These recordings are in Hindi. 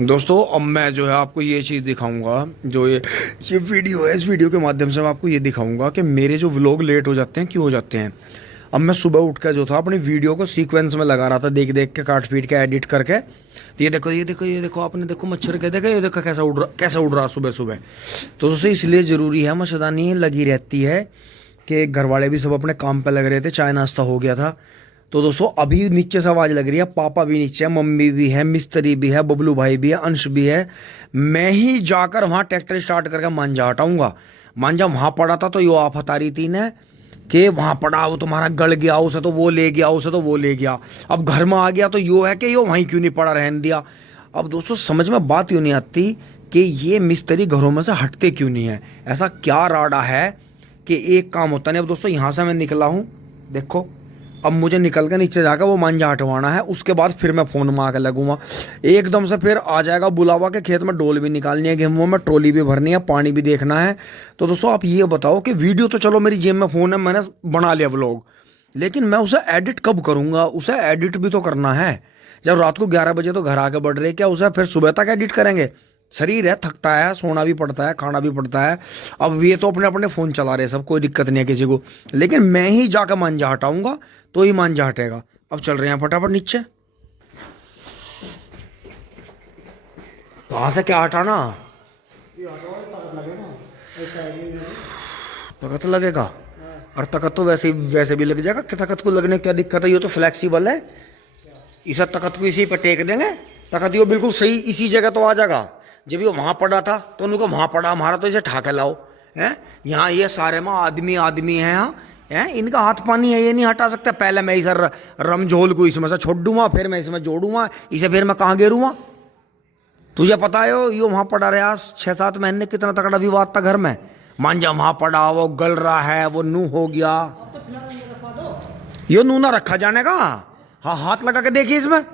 दोस्तों अब मैं जो है आपको ये चीज़ दिखाऊंगा। जो ये वीडियो है, इस वीडियो के माध्यम से मैं आपको ये दिखाऊंगा कि मेरे जो व्लॉग लेट हो जाते हैं क्यों हो जाते हैं। अब मैं सुबह उठ कर जो था अपनी वीडियो को सीक्वेंस में लगा रहा था, देख देख के, काट पीट के, एडिट करके। तो ये देखो, ये देखो, ये देखो, आपने देखो मच्छर के देखा, ये देखो कैसा उड़ रहा सुबह सुबह। तो दोस्तों इसलिए ज़रूरी है, मच्छरदानी लगी रहती है कि घर वाले भी सब अपने काम पे लग रहे थे, चाय नाश्ता हो गया था। तो दोस्तों अभी नीचे से आवाज़ लग रही है, पापा भी नीचे है, मम्मी भी है, मिस्त्री भी है, बबलू भाई भी है, अंश भी है। मैं ही जाकर वहाँ ट्रैक्टर स्टार्ट करके मांझा हटाऊंगा। मांझा वहाँ पड़ा था तो यो आफत आ रही थी ना कि वहाँ पड़ा, वो तुम्हारा गल गया, उसे तो वो ले गया, उसे तो वो ले गया। अब घर में आ गया तो यो है कि यो वहीं क्यों नहीं पड़ा, रहने दिया। अब दोस्तों समझ में बात यूँ नहीं आती कि ये मिस्त्री घरों में से हटते क्यों नहीं है। ऐसा क्या राडा है कि एक काम होता नहीं। अब दोस्तों यहाँ से मैं निकला हूँ, देखो। अब मुझे निकल के नीचे जाकर वो मांझा हटवाना है, उसके बाद फिर मैं फ़ोन में आकर लगूंगा। एकदम से फिर आ जाएगा बुलावा के खेत में डोल भी निकालनी है, गेहूँ में ट्रॉली भी भरनी है, पानी भी देखना है। तो दोस्तों आप ये बताओ कि वीडियो तो चलो मेरी जेब में फ़ोन है, मैंने बना लिया व्लॉग, लेकिन मैं उसे एडिट कब करूँगा? उसे एडिट भी तो करना है। जब रात को 11 बजे तो घर आके बढ़ रहे, क्या उसे फिर सुबह तक एडिट करेंगे? शरीर है, थकता है, सोना भी पड़ता है, खाना भी पड़ता है। अब ये तो अपने अपने फ़ोन चला रहे सब, कोई दिक्कत नहीं है किसी को, लेकिन मैं ही जाकर मांझा हटाऊंगा तो ही मांझा हटेगा। अब चल रहे हैं फटाफट नीचे। कहाँ से क्या हटाना? तकत लगेगा? और तकत तो वैसे भी लग जाएगा कि, तकत को लगने क्या दिक्कत है? ये तो फ्लेक्सिबल है, इसे तकत को इसी पर टेक देंगे। तकत यो बिल्कुल सही इसी जगह तो आ जाएगा। जब ये वहां पड़ा था तो उनको वहां पड़ा, हमारा तो इसे ठाके लाओ है। यहाँ ये सारे में आदमी आदमी है, यहाँ है, इनका हाथ पानी है, ये नहीं हटा सकता। पहले मैं इसे रमझोल को इसमें से छोड़ दूंगा, फिर मैं इसमें जोड़ूंगा इसे, फिर मैं कहाँ गेरूंगा? तुझे पता है यो वहां पड़ा रहा 6-7 महीने, कितना तगड़ा विवाद था घर में। मांझा वहां पड़ा, वो गल रहा है, वो नू हो गया। यो नू ना रखा जाने का। हाँ, हाथ लगा के देखिए इसमें,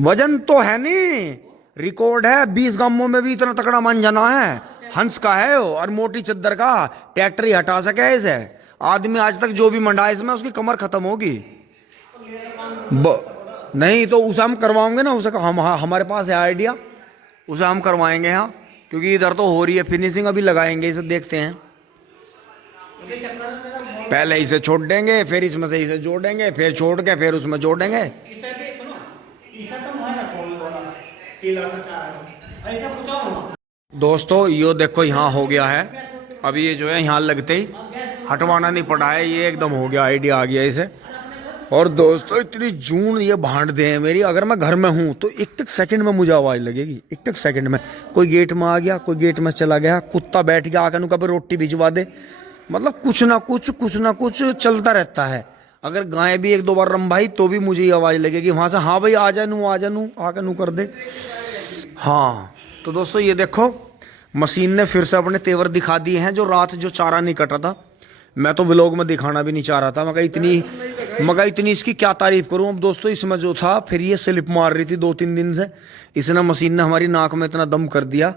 वजन तो है नहीं। रिकॉर्ड है 20 गांवों में भी इतना तकड़ा मांझा ना है। हंस का है वो, और मोटी चद्दर का। ट्रैक्टर ही हटा सके इसे। आदमी आज तक जो भी मंडा इसमें, उसकी कमर खत्म होगी। नहीं तो उसे हम करवाओगे ना, उसे हमारे पास है आइडिया, उसे हम करवाएंगे। हाँ, क्योंकि इधर तो हो रही है फिनिशिंग, अभी लगाएंगे इसे, देखते हैं। पहले इसे छोड़ देंगे, फिर इसमें से इसे जोड़ेंगे, फिर छोड़ के फिर उसमें जोड़ेंगे। दोस्तों यो देखो यहाँ हो गया है। अभी ये जो है यहाँ लगते ही हटवाना नहीं पड़ा है, ये एकदम हो गया, आइडिया आ गया इसे। और दोस्तों इतनी जून ये भांड दे है मेरी, अगर मैं घर में हूँ तो एक एक सेकंड में मुझे आवाज़ लगेगी, एक एक सेकंड में। कोई गेट में आ गया, कोई गेट में चला गया, कुत्ता बैठ गया आकर कभी रोटी भिजवा दे, मतलब कुछ ना कुछ चलता रहता है। अगर गाय भी एक दो बार रंभाई तो भी मुझे ये आवाज़ लगेगी वहाँ से, हाँ भाई आ जा नू, आ जा नू, आकर नू कर दे। हाँ, तो दोस्तों ये देखो, मशीन ने फिर से अपने तेवर दिखा दिए हैं। जो रात जो चारा नहीं कटा था, मैं तो व्लॉग में दिखाना भी नहीं चाह रहा था। मगर इतनी इसकी क्या तारीफ करूं। अब दोस्तों इसमें जो था, फिर ये स्लिप मार रही थी 2-3 दिन से। इसने, मशीन ने हमारी नाक में इतना दम कर दिया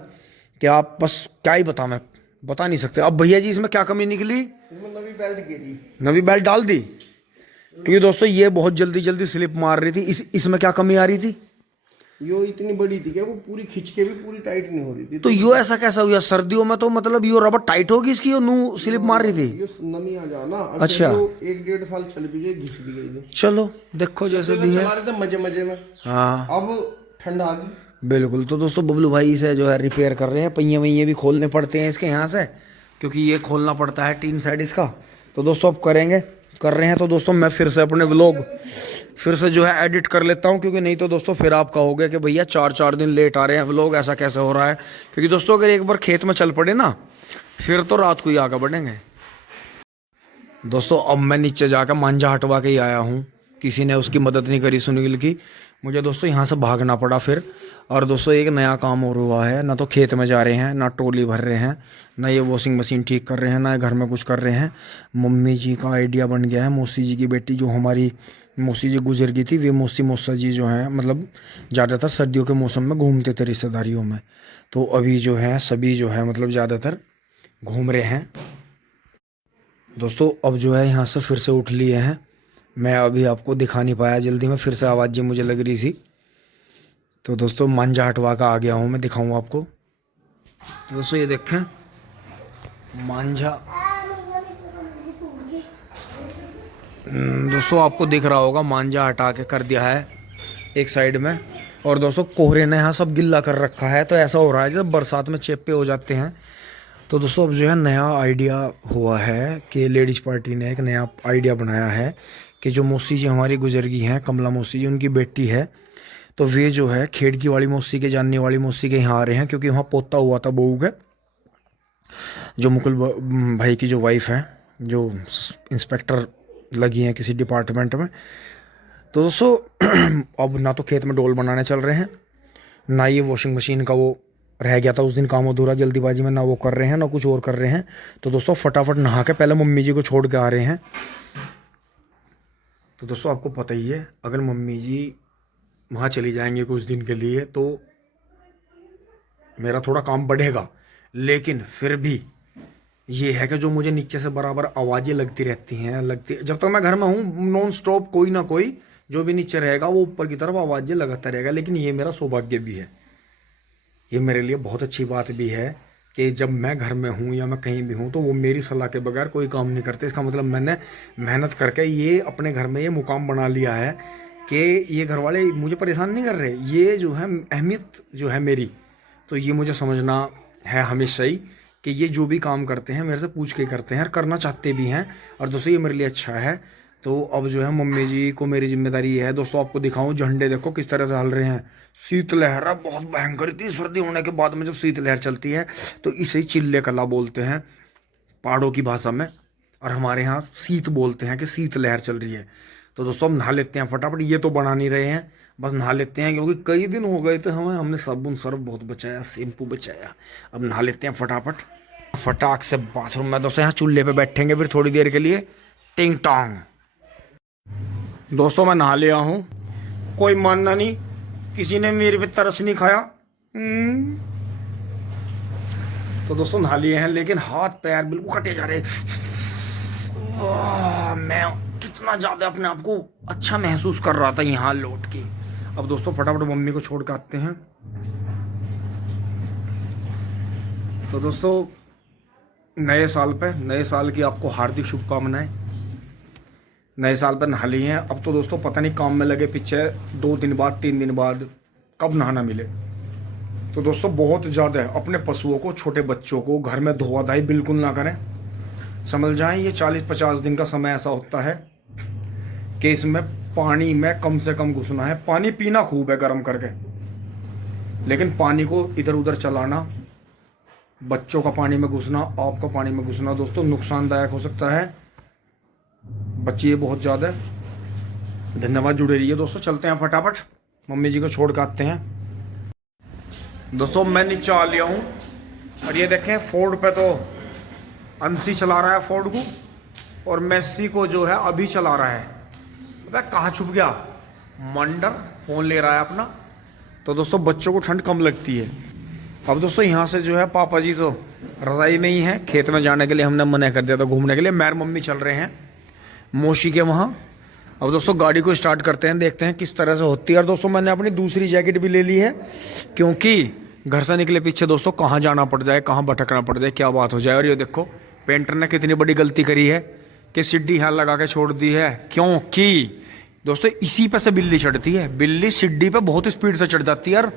कि आप बस क्या ही बता, मैं बता नहीं सकते। अब भैया जी इसमें क्या कमी निकली? इसमें नवी बेल्ट गिरी, नवी बेल्ट डाल दी। क्योंकि दोस्तों ये बहुत जल्दी जल्दी स्लिप मार रही थी। इसमें क्या कमी आ रही थी? यो इतनी बड़ी थी क्या, वो पूरी खींच के भी पूरी टाइट नहीं हो रही थी। तो यो ऐसा कैसा हुआ? सर्दियों में तो मतलब यो रबर टाइट होगी इसकी, यो नू स्लिप मार रही थी। यो नमी आ जाना। अच्छा, तो 1-1.5 साल चल भी गई, घिस भी गई थी। चलो देखो जैसे भी है। चला रहे थे मजे मजे में। हाँ अब ठंड आ गई। बिल्कुल। तो दोस्तों बबलू भाई इसे जो है रिपेयर कर रहे हैं, पहिए वहिए भी खोलने पड़ते हैं इसके यहाँ से, क्योंकि ये खोलना पड़ता है 3 साइड इसका। तो दोस्तों अब कर रहे हैं। तो दोस्तों मैं फिर से अपने व्लॉग फिर से जो है एडिट कर लेता हूँ, क्योंकि नहीं तो दोस्तों फिर आप कहोगे कि भैया 4-4 दिन लेट आ रहे हैं व्लॉग, ऐसा कैसे हो रहा है। क्योंकि दोस्तों अगर एक बार खेत में चल पड़े ना, फिर तो रात को ही आगे बढ़ेंगे। दोस्तों अब मैं नीचे जाकर मांझा हटवा के ही आया हूँ, किसी ने उसकी मदद नहीं करी सुनील की। मुझे दोस्तों यहाँ से भागना पड़ा फिर। और दोस्तों एक नया काम और हुआ है, ना तो खेत में जा रहे हैं, ना ट्रॉली भर रहे हैं, ना ये वॉशिंग मशीन ठीक कर रहे हैं, ना घर में कुछ कर रहे हैं। मम्मी जी का आइडिया बन गया है। मौसी जी की बेटी, जो हमारी मौसी जी गुजर गई थी, वे मौसा जी जो हैं, मतलब ज़्यादातर सर्दियों के मौसम में घूमते थे रिश्तेदारियों में। तो अभी जो है सभी जो है मतलब ज़्यादातर घूम रहे हैं। दोस्तों अब जो है यहाँ से फिर से उठ लिए हैं। मैं अभी आपको दिखा नहीं पाया जल्दी में, फिर से आवाज़ जी मुझे लग रही थी। तो दोस्तों मांझा हटवा का आ गया हूँ मैं, दिखाऊँ आपको। तो दोस्तों ये देखें मांझा। दोस्तों आपको दिख रहा होगा मांझा हटा के कर दिया है एक साइड में। और दोस्तों कोहरे ने यहाँ सब गिल्ला कर रखा है, तो ऐसा हो रहा है जब बरसात में चेप्पे हो जाते हैं। तो दोस्तों अब जो है नया आइडिया हुआ है कि लेडीज़ पार्टी ने एक नया आइडिया बनाया है कि जो मौसी जी हमारी गुजर गई हैं, कमला मौसी जी, उनकी बेटी है, तो वे जो है खेड़की वाली मौसी के, जानने वाली मौसी के यहाँ आ रहे हैं, क्योंकि वहाँ पोता हुआ था बहू के, जो मुकुल भाई की जो वाइफ है, जो इंस्पेक्टर लगी हैं किसी डिपार्टमेंट में। तो दोस्तों अब ना तो खेत में डोल बनाने चल रहे हैं, ना ये वॉशिंग मशीन का वो रह गया था उस दिन काम अधूरा जल्दीबाजी में, ना वो कर रहे हैं ना कुछ और कर रहे हैं। तो दोस्तों फटाफट नहा के पहले मम्मी जी को छोड़ के आ रहे हैं। तो दोस्तों आपको पता ही है, अगर मम्मी जी वहाँ चली जाएंगे कुछ दिन के लिए तो मेरा थोड़ा काम बढ़ेगा, लेकिन फिर भी ये है कि जो मुझे नीचे से बराबर आवाज़ें लगती रहती हैं, जब तक मैं घर में हूँ नॉन स्टॉप कोई ना कोई जो भी नीचे रहेगा वो ऊपर की तरफ आवाज़ें लगाता रहेगा। लेकिन ये मेरा सौभाग्य भी है, ये मेरे लिए बहुत अच्छी बात भी है कि जब मैं घर में हूँ या मैं कहीं भी हूँ तो वो मेरी सलाह के बगैर कोई काम नहीं करते। इसका मतलब मैंने मेहनत करके ये अपने घर में ये मुकाम बना लिया है कि ये घर वाले मुझे परेशान नहीं कर रहे। ये जो है अहमियत जो है मेरी, तो ये मुझे समझना है हमेशा ही कि ये जो भी काम करते हैं मेरे से पूछ के करते हैं और करना चाहते भी हैं, और दोस्तों ये मेरे लिए अच्छा है। तो अब जो है मम्मी जी को मेरी जिम्मेदारी है। दोस्तों आपको दिखाऊं, झंडे देखो किस तरह से हल रहे हैं। शीतलहर है बहुत भयंकर, इतनी सर्दी होने के बाद में जब शीतलहर चलती है तो इसे ही चिल्ले कला बोलते हैं पहाड़ों की भाषा में, और हमारे यहाँ शीत बोलते हैं कि शीतलहर चल रही है। तो दोस्तों हम नहा लेते हैं फटाफट, ये तो बना नहीं रहे हैं, बस नहा लेते हैं क्योंकि कई दिन हो गए थे हमने साबुन सर्फ बहुत बचाया, शैम्पू बचाया। अब नहा लेते हैं फटाफट फटाक से बाथरूम में। दोस्तों यहाँ चूल्हे पे बैठेंगे फिर थोड़ी देर के लिए, टिंग टोंग। दोस्तों मैं नहा लिया हूँ, कोई मानना नहीं, किसी ने मेरे पे तरस नहीं खाया। तो दोस्तों नहा लिए हैं, लेकिन हाथ पैर बिल्कुल कटे जा रहे। मैं कितना ज़्यादा अपने आप को अच्छा महसूस कर रहा था यहाँ लौट के। अब दोस्तों फटाफट मम्मी को छोड़ के आते हैं। तो दोस्तों नए साल पे, नए साल की आपको हार्दिक शुभकामनाएं। नए साल पर नहा लिए हैं। अब तो दोस्तों पता नहीं काम में लगे पीछे 2 दिन बाद 3 दिन बाद कब नहाना मिले। तो दोस्तों बहुत ज़्यादा अपने पशुओं को, छोटे बच्चों को घर में धोआ धाई बिल्कुल ना करें। समझ जाएं ये 40-50 दिन का समय ऐसा होता है कि इसमें पानी में कम से कम घुसना है। पानी पीना खूब है गर्म करके, लेकिन पानी को इधर उधर चलाना, बच्चों का पानी में घुसना, आपका पानी में घुसना दोस्तों नुकसानदायक हो सकता है। बचिए बहुत ज़्यादा। धन्यवाद, जुड़े रहिए दोस्तों। चलते हैं फटाफट, मम्मी जी को छोड़ के आते हैं। दोस्तों मैं नीचे आ लिया हूँ और ये देखें फोर्ड पे तो अंशी चला रहा है फोर्ड को, और मेसी को जो है अभी चला रहा है। अबे कहाँ छुप गया मंडर, फ़ोन ले रहा है अपना। तो दोस्तों बच्चों को ठंड कम लगती है। अब दोस्तों यहाँ से जो है पापा जी तो रज़ाई में ही हैं, खेत में जाने के लिए हमने मना कर दिया था घूमने के लिए। मैर मम्मी चल रहे हैं मौसी के वहाँ। अब दोस्तों गाड़ी को स्टार्ट करते हैं, देखते हैं किस तरह से होती है। और दोस्तों मैंने अपनी दूसरी जैकेट भी ले ली है, क्योंकि घर से निकले पीछे दोस्तों कहाँ जाना पड़ जाए, कहाँ भटकना पड़ जाए, क्या बात हो जाए। और ये देखो पेंटर ने कितनी बड़ी गलती करी है कि सिड्डी यहाँ लगा के छोड़ दी है, क्योंकि दोस्तों इसी पे से बिल्ली चढ़ती है। बिल्ली सिड्डी पे बहुत स्पीड से चढ़ जाती है और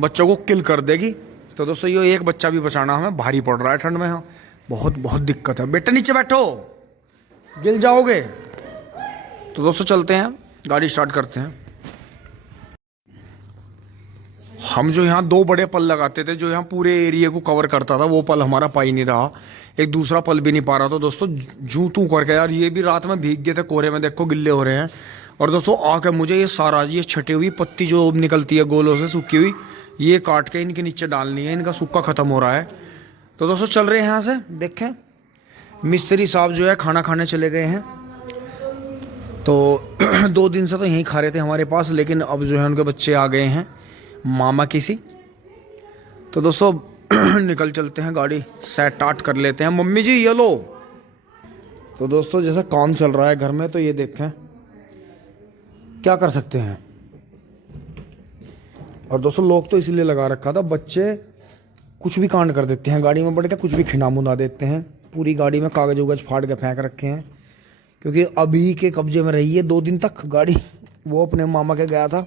बच्चों को किल कर देगी। तो दोस्तों ये एक बच्चा भी बचाना हमें भारी पड़ रहा है ठंड में। हाँ बहुत बहुत दिक्कत है। बेटा नीचे बैठो, गिर जाओगे। तो दोस्तों चलते हैं, गाड़ी स्टार्ट करते हैं। हम जो यहाँ 2 बड़े पल लगाते थे, जो यहाँ पूरे एरिया को कवर करता था, वो पल हमारा पा ही नहीं रहा। एक दूसरा पल भी नहीं पा रहा। तो दोस्तों जूं तू करके यार, ये भी रात में भीग गए थे कोहरे में, देखो गिल्ले हो रहे हैं। और दोस्तों आके मुझे ये सारा ये छटी हुई पत्ती जो निकलती है गोलों से सूखी हुई, ये काट के इनके नीचे डालनी है, इनका सूखा ख़त्म हो रहा है। तो दोस्तों चल रहे हैं यहाँ से। देखें मिस्त्री साहब जो है खाना खाने चले गए हैं। तो 2 दिन से तो यहीं खा रहे थे हमारे पास, लेकिन अब जो है उनके बच्चे आ गए हैं मामा किसी। तो दोस्तों निकल चलते हैं, गाड़ी सेट टाट कर लेते हैं। मम्मी जी ये लो। तो दोस्तों जैसा काम चल रहा है घर में, तो ये देखें क्या कर सकते हैं। और दोस्तों लॉक तो इसलिए लगा रखा था, बच्चे कुछ भी कांड कर देते हैं गाड़ी में बैठ के, कुछ भी खिंडा मुंदा देते हैं। पूरी गाड़ी में कागज उगज फाड़ के फेंक रखे हैं, क्योंकि अभी के कब्जे में रही है 2 दिन तक गाड़ी। वो अपने मामा के गया था,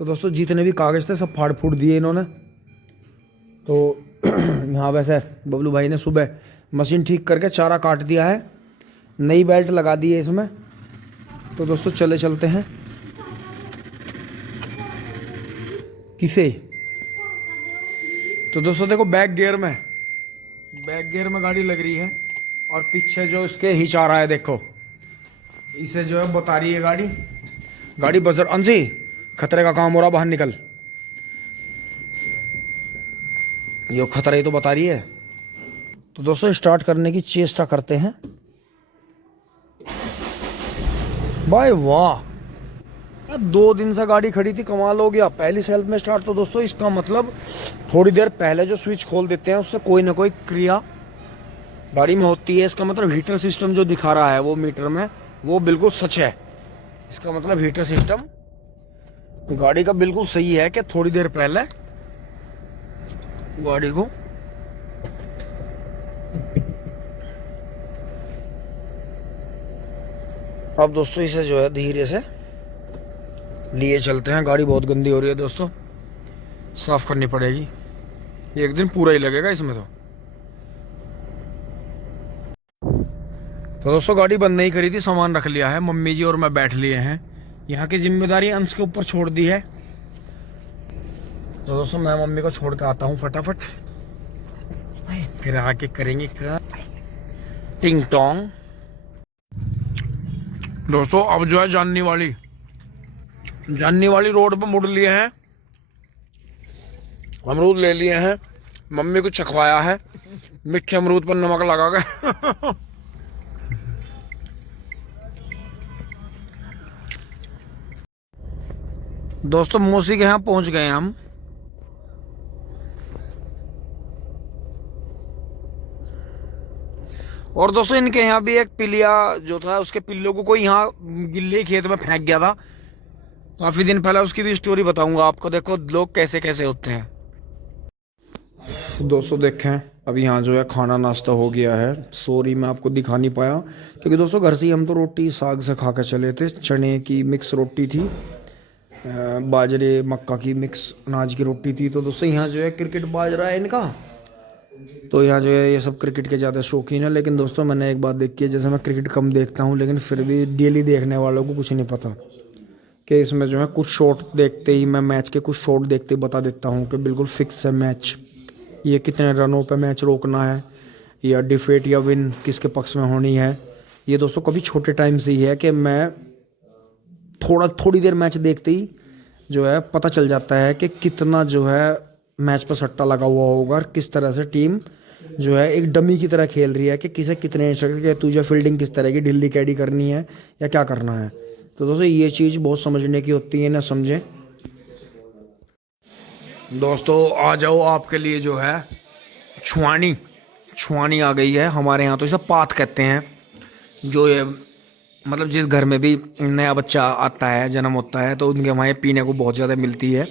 तो दोस्तों जितने भी कागज थे सब फाड़ फूड़ दिए इन्होंने। तो यहाँ वैसे बबलू भाई ने सुबह मशीन ठीक करके चारा काट दिया है, नई बेल्ट लगा दी है इसमें। तो दोस्तों चलते हैं। किसे? तो दोस्तों देखो बैक गियर में गाड़ी लग रही है, और पीछे जो इसके हिच आ रहा है देखो, इसे जो है बता रही है गाड़ी बजर। अंशी खतरे का काम हो रहा, बाहर निकल। ये खतरा ही तो बता रही है। तो दोस्तों स्टार्ट करने की चेष्टा करते हैं। भाई वाह, 2 दिन से गाड़ी खड़ी थी, कमाल हो गया। पहली सेल्फ में स्टार्ट। तो दोस्तों इसका मतलब थोड़ी देर पहले जो स्विच खोल देते हैं उससे कोई ना कोई क्रिया गाड़ी में होती है। इसका मतलब हीटर सिस्टम जो दिखा रहा है वो मीटर में, वो बिल्कुल सच है। इसका मतलब हीटर सिस्टम गाड़ी का बिल्कुल सही है कि थोड़ी देर पहले गाड़ी को अब दोस्तों इसे जो है धीरे से लिए चलते हैं। गाड़ी बहुत गंदी हो रही है दोस्तों, साफ करनी पड़ेगी, एक दिन पूरा ही लगेगा इसमें। तो दोस्तों गाड़ी बंद नहीं करी थी, सामान रख लिया है, मम्मी जी और मैं बैठ लिए हैं। यहाँ की जिम्मेदारी अंश के ऊपर छोड़ दी है। तो दोस्तों मैं मम्मी को छोड़ के आता हूँ फटाफट, फिर आके करेंगे टिंग टोंग। दोस्तों अब जो है जाननी वाली रोड पर मुड़ लिए हैं, अमरूद ले लिए हैं, मम्मी को चखवाया है, मीठे अमरूद पर नमक लगा के। दोस्तों मौसी के यहाँ पहुंच गए हम। और दोस्तों इनके यहाँ भी एक पिलिया जो था, उसके पिल्लों को कोई यहाँ गिल्ले खेत में फेंक गया था काफी दिन पहले, उसकी भी स्टोरी बताऊंगा आपको। देखो लोग कैसे कैसे होते हैं। दोस्तों देखें अभी यहाँ जो है खाना नाश्ता हो गया है। सॉरी मैं आपको दिखा नहीं पाया, क्योंकि दोस्तों घर से ही हम तो रोटी साग से खा कर चले थे। चने की मिक्स रोटी थी, बाजरे मक्का की मिक्स अनाज की रोटी थी। तो दोस्तों यहाँ जो है क्रिकेट बाज रहा है इनका, तो यहाँ जो है ये सब क्रिकेट के ज़्यादा शौकीन है। लेकिन दोस्तों मैंने एक बात देखी है, जैसे मैं क्रिकेट कम देखता हूँ, लेकिन फिर भी डेली देखने वालों को कुछ नहीं पता कि इसमें जो है कुछ शॉट देखते ही, मैं मैच के कुछ शॉट देखते ही बता देता हूँ कि बिल्कुल फिक्स है मैच, ये कितने रनों पे मैच रोकना है, या डिफेट या विन किसके पक्ष में होनी है। ये दोस्तों कभी छोटे टाइम से ही है कि मैं थोड़ी देर मैच देखते ही जो है पता चल जाता है कि कितना जो है मैच पर सट्टा लगा हुआ होगा, और किस तरह से टीम जो है एक डमी की तरह खेल रही है, कि किसे कितने इंस्ट्रक्टर कि तुझे फील्डिंग किस तरह की ढिल्ली कैडी करनी है या क्या करना है। तो दोस्तों ये चीज़ बहुत समझने की होती है, ना समझें। दोस्तों आ जाओ, आपके लिए जो है छुआनी आ गई है। हमारे यहाँ तो इसे पात कहते हैं। जो ये मतलब जिस घर में भी नया बच्चा आता है, जन्म होता है, तो उनके वहाँ ये पीने को बहुत ज़्यादा मिलती है।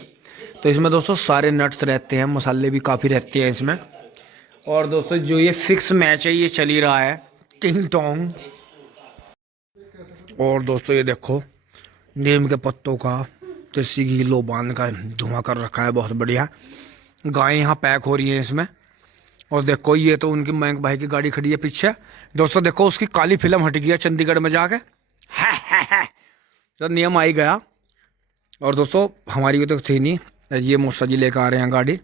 तो इसमें दोस्तों सारे नट्स रहते हैं, मसाले भी काफ़ी रहते हैं इसमें। और दोस्तों जो ये फिक्स मैच है ये चल ही रहा है, टिंग टोंग। और दोस्तों ये देखो नीम के पत्तों का, देसी घी लो बांध का धुआं कर रखा है, बहुत बढ़िया। गाय यहाँ पैक हो रही है इसमें। और देखो ये तो उनकी मयंक भाई की गाड़ी खड़ी है पीछे। दोस्तों देखो उसकी काली फिल्म हट गई है चंडीगढ़ में जाके, तो नियम आई गया। और दोस्तों हमारी तो थी नहीं, ये मौसा जी लेकर आ रहे हैं गाड़ी।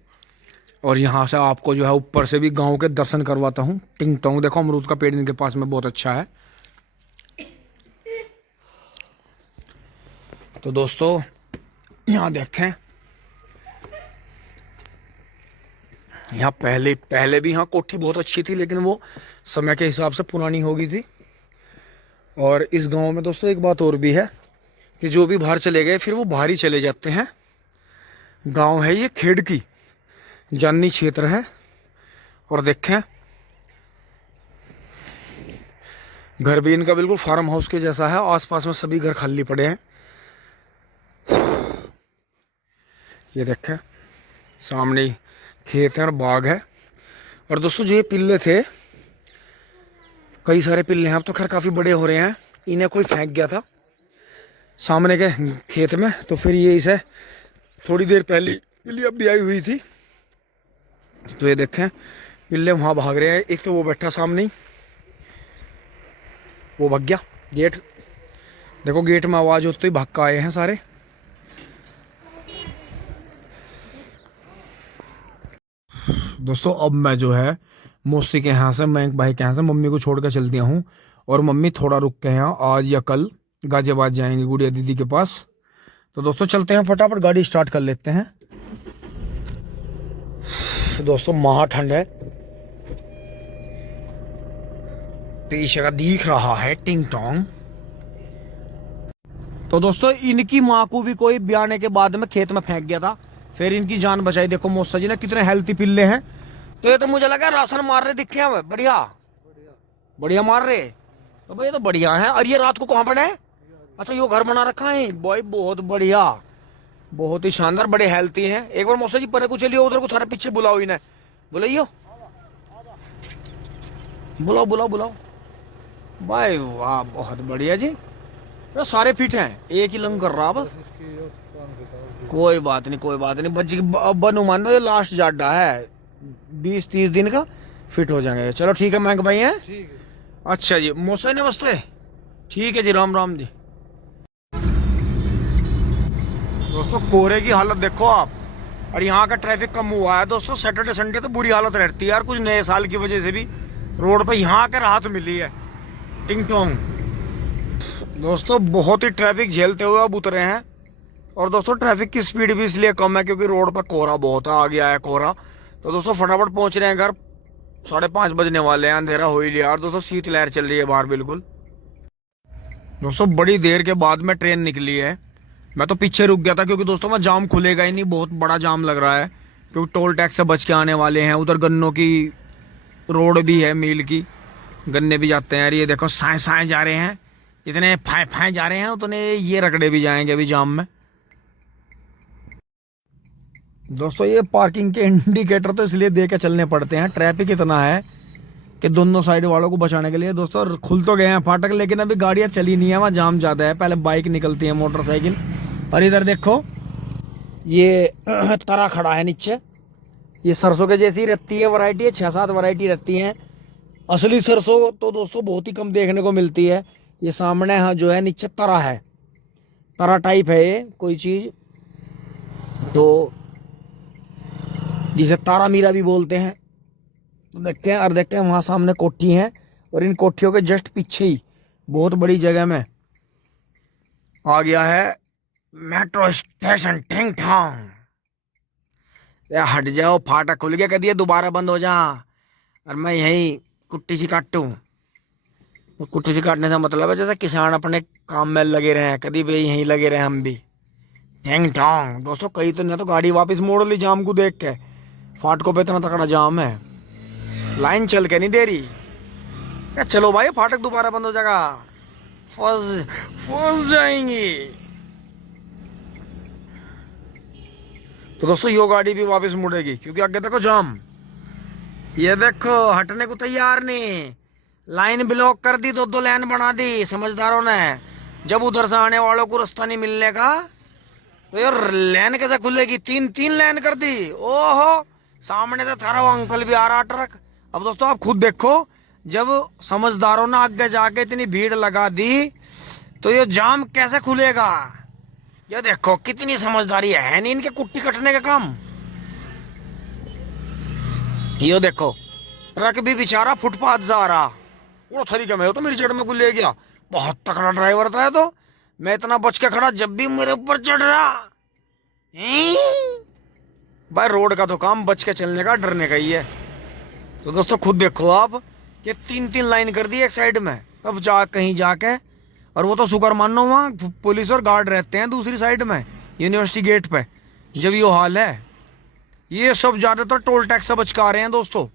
और यहाँ से आपको जो है ऊपर से भी गांव के दर्शन करवाता हूँ। टिंग टोंग देखो, अमरूद का पेड़ इनके पास में बहुत अच्छा है। तो दोस्तों यहाँ देखें, यहाँ पहले भी यहाँ कोठी बहुत अच्छी थी, लेकिन वो समय के हिसाब से पुरानी हो गई थी। और इस गांव में दोस्तों एक बात और भी है कि जो भी बाहर चले गए फिर वो बाहर ही चले जाते हैं। गांव है ये खेड़की, जाननी क्षेत्र है। और देखें घर भी इनका बिल्कुल फार्म हाउस के जैसा है, आसपास में सभी घर खाली पड़े हैं। ये देखें सामने ही खेत है और बाग है। और दोस्तों जो ये पिल्ले थे, कई सारे पिल्ले हैं, अब तो खैर काफ़ी बड़े हो रहे हैं। इन्हें कोई फेंक गया था सामने के खेत में, तो फिर ये इसे थोड़ी देर पहले पिल्ली अब भी आई हुई थी। तो ये देखें पिल्ले वहाँ भाग रहे हैं। एक तो वो बैठा सामने ही, वो भाग गया। गेट देखो, गेट में आवाज़ होते ही भाग के आए हैं सारे। दोस्तों अब मैं जो है मौसी के यहाँ से, मैं भाई के यहाँ से मम्मी को छोड़ कर चल दिया हूँ। और मम्मी थोड़ा रुक के यहाँ आज या कल गाजियाबाद जाएंगे गुड़िया दीदी के पास। तो दोस्तों चलते हैं, फटाफट गाड़ी स्टार्ट कर लेते हैं। तो दोस्तों महा ठंड है, पीछे का दिख रहा है टिंग टोंग। तो दोस्तों इनकी माँ को भी कोई ब्याने के बाद में खेत में फेंक गया था, फिर इनकी जान बचाई। देखो मौसा जी ने कितने हेल्थी पिल्ले हैं। तो ये तो मुझे लगा राशन मार रहे दिखे हैं, बढ़िया बढ़िया मार रहे। तो भाई ये तो बढ़िया है। और ये रात को कहाँ पड़े हैं? अच्छा यो घर बना रखा है बॉय, बहुत बढ़िया, बहुत ही शानदार, बड़े हेल्थी हैं। एक बार मौसा जी परे को चलिए, उधर को थारे पीछे बुलाओ इन्हें, बुलाइयो, बुलाओ बुलाओ बुलाओ भाई। वाह बहुत बढ़िया जी, तो सारे फिट हैं, एक ही लंग कर रहा बस। कोई बात नहीं कोई बात नहीं, बच्चे बनु मान लो ये लास्ट जाड्डा है, 20-30 दिन का फिट हो जाएंगे। चलो ठीक है महंग भाई हैं। अच्छा जी मौसा नमस्ते, ठीक है जी, राम राम जी। दोस्तों कोहरे की हालत देखो आप, और यहाँ का ट्रैफिक कम हुआ है दोस्तों। सैटरडे संडे तो बुरी हालत रहती है यार, कुछ नए साल की वजह से भी रोड पे यहाँ के राहत मिली है टिंग टोंग। दोस्तों बहुत ही ट्रैफिक झेलते हुए अब उतरे हैं। और दोस्तों ट्रैफिक की स्पीड भी इसलिए कम है क्योंकि रोड पर कोहरा बहुत है, आ गया है कोहरा। तो दोस्तों फटाफट पहुंच रहे हैं घर, 5:30 बजने वाले हैं, अंधेरा हो ही लिया। और दोस्तों शीत लहर चल रही है बाहर बिल्कुल। दोस्तों बड़ी देर के बाद में ट्रेन निकली है। मैं तो पीछे रुक गया था क्योंकि दोस्तों मैं जाम खुलेगा ही नहीं, बहुत बड़ा जाम लग रहा है, क्योंकि टोल टैक्स से बच के आने वाले हैं। उधर गन्नों की रोड भी है, मील की, गन्ने भी जाते हैं। ये देखो साए साए जा रहे हैं, इतने फाए फाए जा रहे हैं, उतने ये रगड़े भी जाएंगे अभी जाम में। दोस्तों ये पार्किंग के इंडिकेटर तो इसलिए दे के चलने पड़ते हैं, ट्रैफिक इतना है कि दोनों साइड वालों को बचाने के लिए। दोस्तों खुल तो गए हैं फाटक, लेकिन अभी गाड़ियां चली नहीं है, वहाँ जाम ज़्यादा है। पहले बाइक निकलती है, मोटरसाइकिल। और इधर देखो ये तरा खड़ा है नीचे, ये सरसों के जैसी रहती है, वैरायटी है, 6-7 वैरायटी रहती हैं। असली सरसों तो दोस्तों बहुत ही कम देखने को मिलती है। ये सामने हाँ जो है नीचे तरा है, तरा टाइप है ये कोई चीज़, तो जिसे तारा मीरा भी बोलते हैं। तो देखते हैं, और देखते हैं वहाँ सामने कोठी है, और इन कोठियों के जस्ट पीछे ही बहुत बड़ी जगह में आ गया है मेट्रो स्टेशन टिंग टोंग। हट जाओ, फाटक खुल गया, कदिए दोबारा बंद हो जा, और मैं यही कुट्टी सी काटूं। कुट्टी सी काटने से मतलब है जैसे किसान अपने काम में लगे रहे, कभी भी यहीं लगे रहे हम भी। टिंग टोंग। दोस्तों कई तो नहीं तो गाड़ी वापस मोड़ ली जाम को देख के, फाटकों पे इतना तकड़ा जाम है, लाइन चल के नहीं दे रही। चलो भाई फाटक दोबारा बंद हो जाएगा, फंस जाएंगी। तो दोस्तों यो गाड़ी भी वापस मुड़ेगी क्योंकि आगे देखो जाम, ये देखो हटने को तैयार नहीं, लाइन ब्लॉक कर दी, 2-2 लाइन बना दी समझदारों ने। जब उधर से आने वालों को रास्ता नहीं मिलने का तो यार लाइन कैसे खुलेगी, 3-3 लाइन कर दी। ओहो सामने से थारा वो अंकल भी आ रहा ट्रक। अब दोस्तों आप खुद देखो, जब समझदारों ने आगे जाके इतनी भीड़ लगा दी तो ये जाम कैसे खुलेगा। ये देखो कितनी समझदारी है नहीं इनके कुट्टी कटने का काम। ये देखो ट्रक भी बेचारा फुटपाथ जा रहा, वो तरीके में हो तो मेरी चढ़ में को ले गया, बहुत तकड़ा ड्राइवर था। तो मैं इतना बच के खड़ा, जब भी मेरे ऊपर चढ़ रहा। भाई रोड का तो काम बच के चलने का, डरने का ही है। तो दोस्तों खुद देखो आप कि 3-3 लाइन कर दी एक साइड में, तब जा कहीं जाके। और वो तो शुक्र मानो वहाँ पुलिस और गार्ड रहते हैं दूसरी साइड में यूनिवर्सिटी गेट पे। जब ये हाल है, ये सब ज्यादातर टोल टैक्स से बच के आ रहे हैं दोस्तों,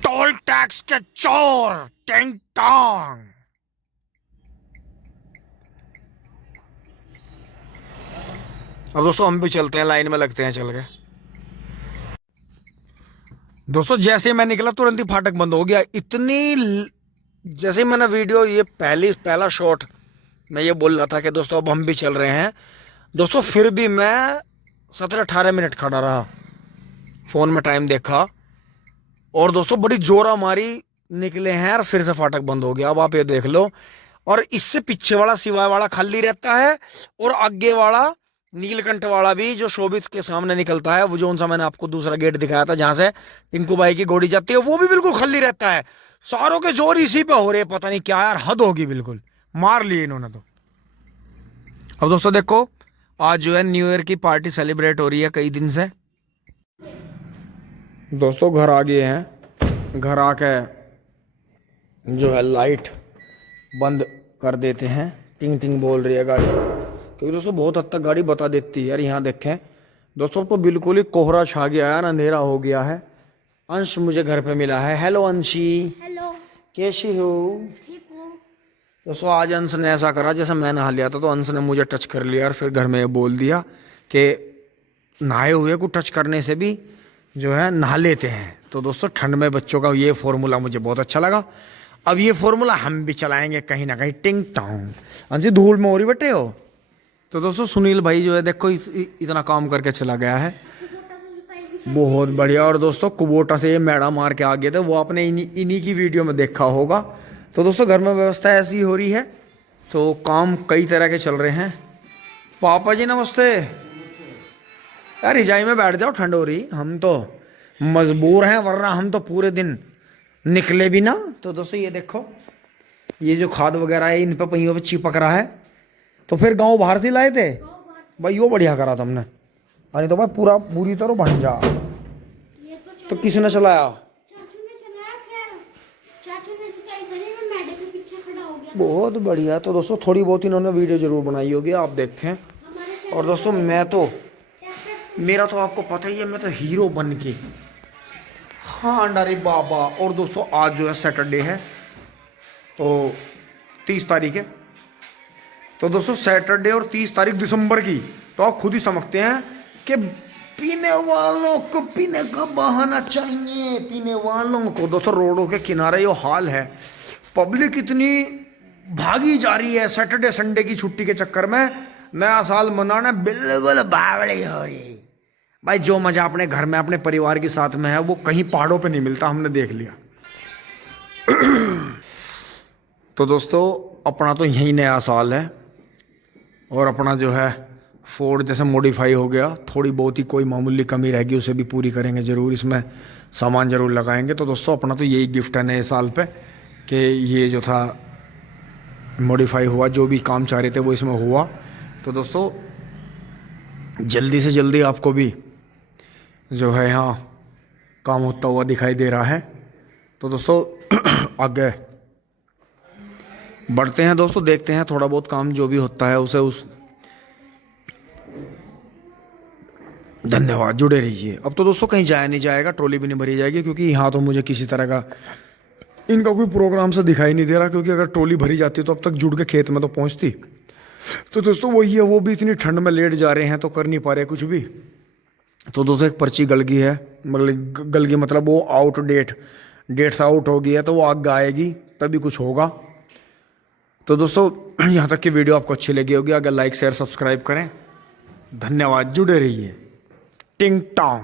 टोल टैक्स के चोर टिंग टोंग। अब दोस्तों हम भी चलते हैं, लाइन में लगते हैं चल के। दोस्तों जैसे ही मैं निकला तुरंत ही फाटक बंद हो गया। जैसे ही मैंने वीडियो ये पहला शॉट मैं ये बोल रहा था कि दोस्तों अब हम भी चल रहे हैं दोस्तों, फिर भी मैं 17-18 मिनट खड़ा रहा, फ़ोन में टाइम देखा और दोस्तों बड़ी जोरा मारी निकले हैं और फिर से फाटक बंद हो गया। अब आप ये देख लो, और इससे पीछे वाला सिवाय वाला खाली रहता है और आगे वाला नीलकंठ वाला भी जो शोभित के सामने निकलता है, वो जो सा मैंने आपको दूसरा गेट दिखाया था जहां से टिंकू भाई की गोड़ी जाती है, वो भी बिल्कुल खाली रहता है। सारों के जोर इसी पे हो रहे, पता नहीं क्या यार, हद होगी, बिल्कुल मार लिए इन्होंने तो। अब दोस्तों देखो, आज जो है न्यू ईयर की पार्टी सेलिब्रेट हो रही है कई दिन से। दोस्तों घर आ गए हैं, घर आके जो है लाइट बंद कर देते हैं। टिंग टिंग बोल रही है गाड़ी, क्योंकि दोस्तों बहुत हद तक गाड़ी बता देती है यार। यहाँ देखें दोस्तों, तो बिल्कुल ही कोहरा छा गया यार, अंधेरा हो गया है। अंश मुझे घर पे मिला है। हेलो अंशी। हेलो। कैसी हो? ठीक हूँ। दोस्तों आज अंश ने ऐसा करा, जैसे मैं नहा लिया था तो अंश ने मुझे टच कर लिया और फिर घर में ये बोल दिया कि नहाए हुए को टच करने से भी जो है नहा लेते हैं। तो दोस्तों ठंड में बच्चों का ये फॉर्मूला मुझे बहुत अच्छा लगा। अब ये फॉर्मूला हम भी चलाएंगे कहीं ना कहीं। टिंग टोंग। अंशी धूल में हो रही बटे हो। तो दोस्तों सुनील भाई जो है देखो इतना काम करके चला गया है, बहुत बढ़िया। और दोस्तों कुबोटा से ये मैडा मार के आ गए थे, वो आपने इन्हीं की वीडियो में देखा होगा। तो दोस्तों घर में व्यवस्था ऐसी हो रही है, तो काम कई तरह के चल रहे हैं। पापा जी नमस्ते। यार रिजाई में बैठ जाओ, ठंड हो रही, हम तो मजबूर हैं, वरना हम तो पूरे दिन निकले भी ना। तो दोस्तों ये देखो, ये जो खाद वगैरह है इन पे पहियों पे चिपक रहा है, तो फिर गांव बाहर से लाए थे भाई, वो बढ़िया करा तुमने। अरे तो भाई पूरी तरह बन जा। ये तो किसने चलाया? चाचू ने चलाया, फिर चाचू ने सिंचाई करी, मैं मैडे के पीछे खड़ा हो गया। बहुत बढ़िया। तो दोस्तों थोड़ी बहुत इन्होंने वीडियो जरूर बनाई होगी, आप देखें। हमारे और दोस्तों मैं तो, मेरा तो आपको पता ही है, मैं तो हीरो बन के, हाँ अरे बाबा। और दोस्तों आज जो है सैटरडे है, तो 30 तारीख है। तो दोस्तों सैटरडे और 30 तारीख दिसंबर की, तो आप खुद ही समझते हैं कि पीने वालों को पीने का बहाना चाहिए। पीने वालों को दोस्तों रोडों के किनारे ये हाल है, पब्लिक इतनी भागी जा रही है सैटरडे संडे की छुट्टी के चक्कर में। नया साल मनाना बिल्कुल बावड़ी हो रही भाई। जो मजा अपने घर में अपने परिवार के साथ में है, वो कहीं पहाड़ों पे नहीं मिलता, हमने देख लिया। तो दोस्तों अपना तो यही नया साल है, और अपना जो है फोर्ड जैसे मॉडिफाई हो गया, थोड़ी बहुत ही कोई मामूली कमी रहेगी उसे भी पूरी करेंगे ज़रूर, इसमें सामान ज़रूर लगाएंगे। तो दोस्तों अपना तो यही गिफ्ट है नए साल पे, कि ये जो था मॉडिफाई हुआ, जो भी काम चाह रहे थे वो इसमें हुआ। तो दोस्तों जल्दी से जल्दी आपको भी जो है यहाँ काम होता हुआ दिखाई दे रहा है। तो दोस्तों आगे बढ़ते हैं दोस्तों, देखते हैं थोड़ा बहुत काम जो भी होता है उसे धन्यवाद, जुड़े रहिए। अब तो दोस्तों कहीं जाया नहीं जाएगा, ट्रॉली भी नहीं भरी जाएगी, क्योंकि यहाँ तो मुझे किसी तरह का इनका कोई प्रोग्राम से दिखाई नहीं दे रहा, क्योंकि अगर ट्रॉली भरी जाती तो अब तक जुड़ के खेत में तो पहुँचती। तो दोस्तों वही है, वो भी इतनी ठंड में लेट जा रहे हैं तो कर नहीं पा रहे कुछ भी। तो दोस्तों एक पर्ची गल गई है, मतलब गल गई मतलब वो डेट से आउट हो गई है, तो वो आगे आएगी तभी कुछ होगा। तो दोस्तों यहाँ तक की वीडियो आपको अच्छी लगी होगी, अगर लाइक शेयर सब्सक्राइब करें। धन्यवाद, जुड़े रहिए। टिंग टोंग।